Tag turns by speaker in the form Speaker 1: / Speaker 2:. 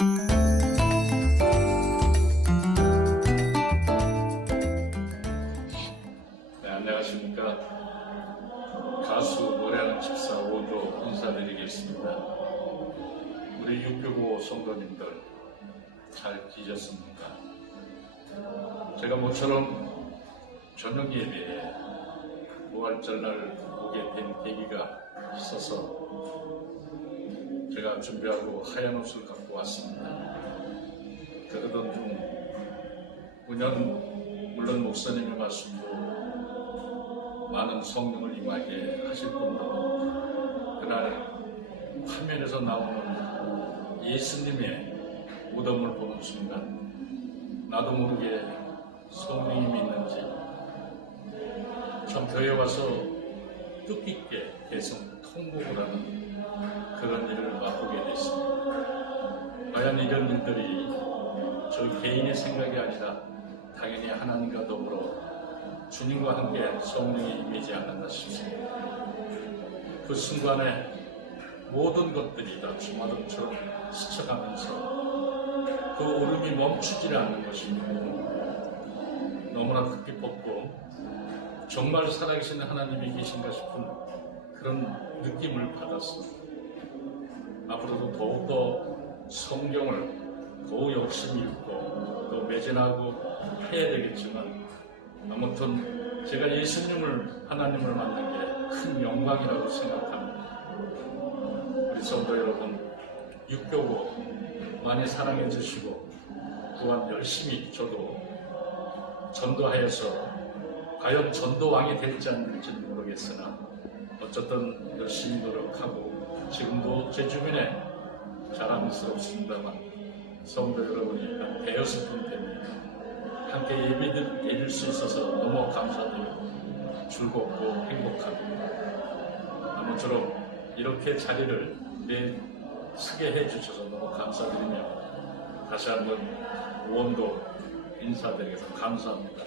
Speaker 1: 네, 안녕하십니까. 가수 노래하는 집사 오도 인사드리겠습니다. 우리 육교고 성도님들 잘 계셨습니까? 제가 모처럼 저녁 예배에 부활절날 오게 된 계기가 있어서 제가 준비하고 하얀 옷을 갖고 왔습니다. 그러던 중 운영 물론 목사님의 말씀도 많은 성령을 임하게 하실 뿐더러 그날 화면에서 나오는 예수님의 무덤을 보는 순간 나도 모르게 성령님이 있는지 참 교회 와서 뜻깊게 계속 통곡을 하는 과연 이런 일들이 저 개인의 생각이 아니라 당연히 하나님과 더불어 주님과 함께 성령이 임하지 않았나 싶습니다. 그 순간에 모든 것들이 다 주마등처럼 스쳐가면서 그 울음이 멈추지 않는 것입니다. 너무나 뜻깊었고 정말 살아계신 하나님이 계신가 싶은 그런 느낌을 받았습니다. 앞으로도 더욱더 성경을 더욱 열심히 읽고 또 매진하고 해야 되겠지만 아무튼 제가 예수님을 하나님을 만난 게 큰 영광이라고 생각합니다. 우리 성도 여러분 육교고 많이 사랑해 주시고 또한 열심히 저도 전도하여서 과연 전도왕이 될지 안 될지는 모르겠으나 어쨌든 열심히 노력하고 지금도 제 주변에 자랑스럽습니다만 성도 여러분이 한 대여섯 분 됩니다. 함께 예배드, 드릴 수 있어서 너무 감사드리고 즐겁고 행복하고 아무쪼록 이렇게 자리를 내 쓰게 해주셔서 너무 감사드리며 다시 한번 원도 인사드리겠습니다. 감사합니다.